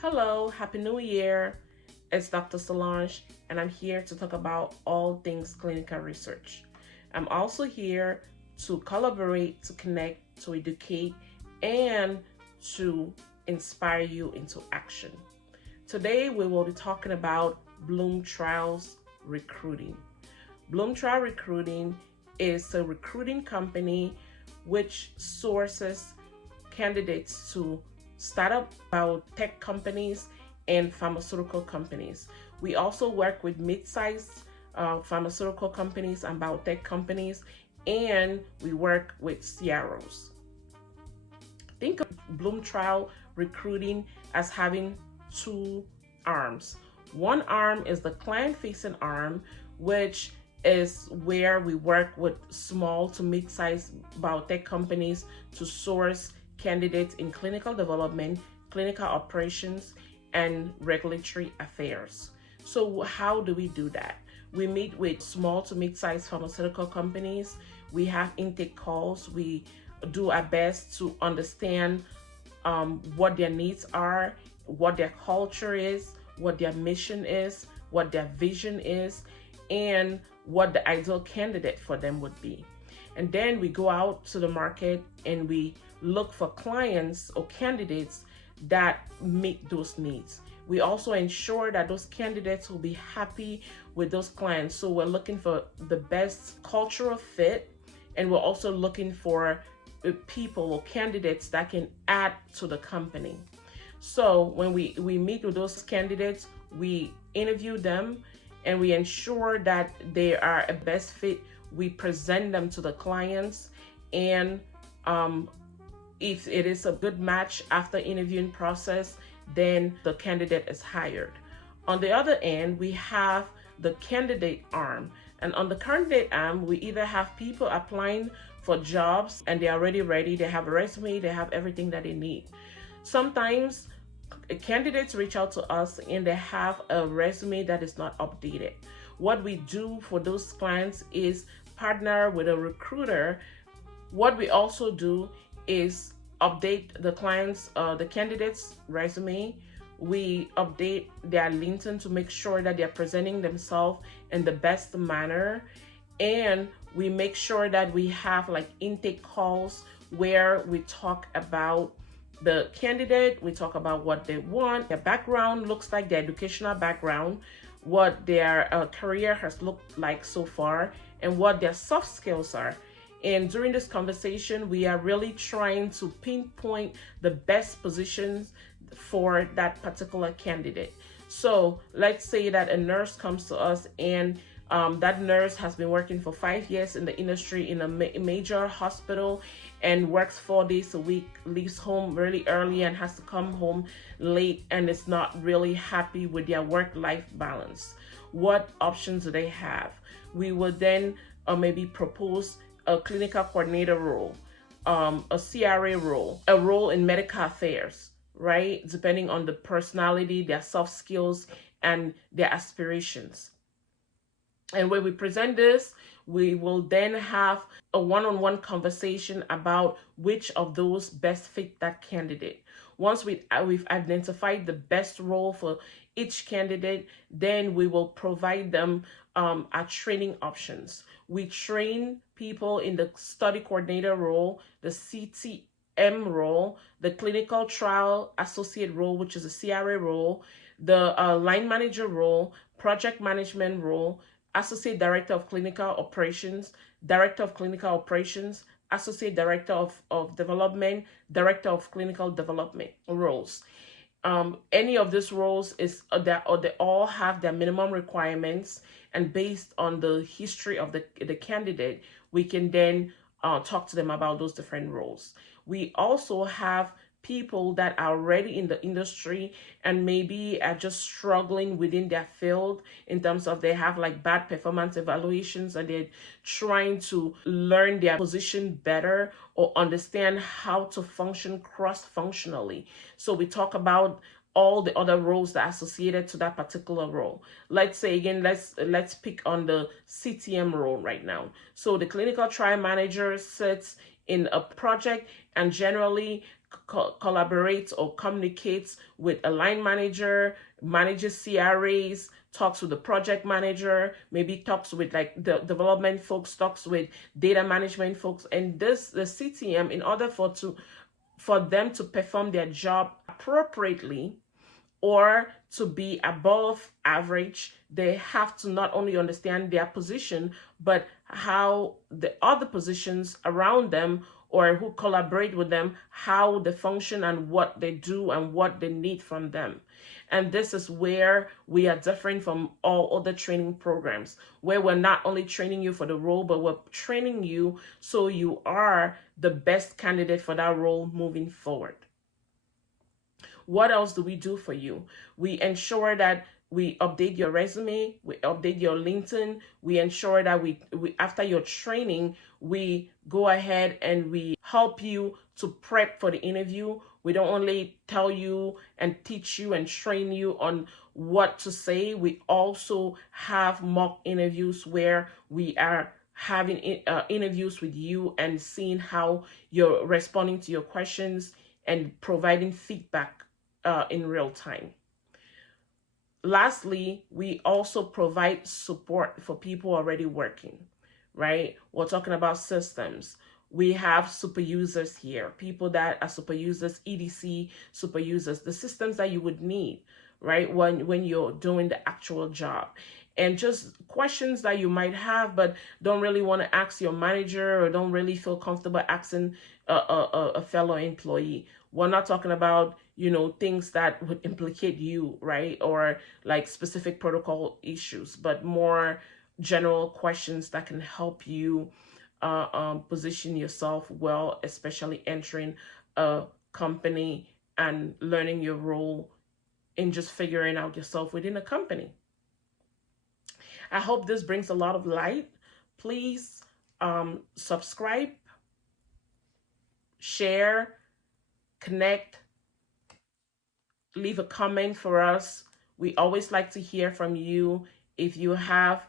Hello, Happy New Year. It's Dr. Solange, and I'm here to talk about all things clinical research. I'm also here to collaborate, to connect, to educate, and to inspire you into action. Today, we will be talking about BloomTrials Recruiting. BloomTrial Recruiting is a recruiting company which sources candidates to startup biotech companies and pharmaceutical companies. We also work with mid-sized pharmaceutical companies and biotech companies, and we work with CROs. Think of BloomTrial Recruiting as having two arms. One arm is the client-facing arm, which is where we work with small to mid-sized biotech companies to source candidates in clinical development, clinical operations, and regulatory affairs. So how do we do that? We meet with small to mid-sized pharmaceutical companies. We have intake calls. We do our best to understand what their needs are, what their culture is, what their mission is, what their vision is, and what the ideal candidate for them would be. And then we go out to the market and we look for clients or candidates that meet those needs. We also ensure that those candidates will be happy with those clients. So we're looking for the best cultural fit, and we're also looking for people or candidates that can add to the company. So when we meet with those candidates, we interview them and we ensure that they are a best fit. We present them to the clients, and if it is a good match after interviewing process, then the candidate is hired. On the other end, we have the candidate arm. And on the candidate arm, we either have people applying for jobs and they're already ready, they have a resume, they have everything that they need. Sometimes candidates reach out to us and they have a resume that is not updated. What we do for those clients is partner with a recruiter. What we also do is update the the candidate's resume. We update their LinkedIn to make sure that they're presenting themselves in the best manner. And we make sure that we have like intake calls where we talk about the candidate, we talk about what they want, their background looks like, their educational background, what their career has looked like so far, and what their soft skills are. And during this conversation, we are really trying to pinpoint the best positions for that particular candidate. So let's say that a nurse comes to us and that nurse has been working for 5 years in the industry in a major hospital and works 4 days a week, leaves home really early and has to come home late and is not really happy with their work-life balance. What options do they have? We would then maybe propose a clinical coordinator role, a CRA role, a role in medical affairs, right? Depending on the personality, their soft skills, and their aspirations. And when we present this, we will then have a one-on-one conversation about which of those best fit that candidate. Once we've identified the best role for each candidate, then we will provide them our training options. We train people in the study coordinator role, the CTM role, the clinical trial associate role, which is a CRA role, the line manager role, project management role, associate director of clinical operations, director of clinical operations, associate director of development, director of clinical development roles. Any of these roles is that, or they all have their minimum requirements, and based on the history of the candidate, we can then talk to them about those different roles. We also have people that are already in the industry and maybe are just struggling within their field in terms of they have like bad performance evaluations and they're trying to learn their position better or understand how to function cross-functionally. So we talk about all the other roles that are associated to that particular role. Let's say again, let's pick on the CTM role right now. So the clinical trial manager sits in a project and generally collaborates or communicates with a line manager, manages CRAs, talks with the project manager, maybe talks with like the development folks, talks with data management folks, and this the CTM, in order for them to perform their job appropriately or to be above average, they have to not only understand their position, but how the other positions around them or who collaborate with them, how they function and what they do and what they need from them. And this is where we are different from all other training programs, where we're not only training you for the role, but we're training you so you are the best candidate for that role moving forward. What else do we do for you? We ensure that we update your resume, we update your LinkedIn, we ensure that we after your training, we go ahead and we help you to prep for the interview. We don't only tell you and teach you and train you on what to say, we also have mock interviews where we are having interviews with you and seeing how you're responding to your questions and providing feedback in real time. Lastly, we also provide support for people already working, right? We're talking about systems. We have super users here, people that are super users, EDC super users, the systems that you would need, right? When you're doing the actual job. And just questions that you might have, but don't really want to ask your manager or don't really feel comfortable asking a fellow employee. We're not talking about, things that would implicate you, right? Or like specific protocol issues, but more general questions that can help you position yourself well, especially entering a company and learning your role in just figuring out yourself within a company. I hope this brings a lot of light. Please subscribe, share, connect, leave a comment for us. We always like to hear from you. If you have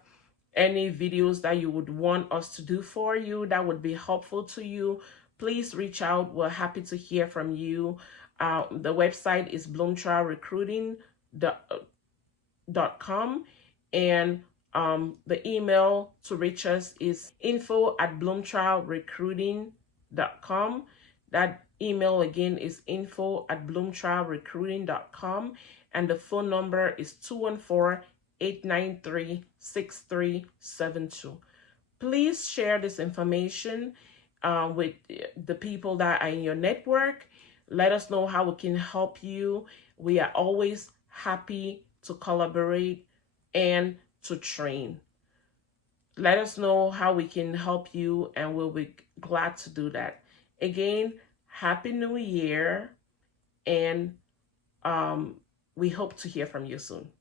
any videos that you would want us to do for you that would be helpful to you, please reach out. We're happy to hear from you. The website is BloomTrialRecruiting.com, and the email to reach us is info@BloomTrialRecruiting.com. That email again is info@BloomTrialRecruiting.com, and the phone number is 214-893-6372. Please share this information with the people that are in your network. Let us know how we can help you. We are always happy to collaborate and to train. Let us know how we can help you, and we'll be glad to do that. Again, Happy New Year, and we hope to hear from you soon.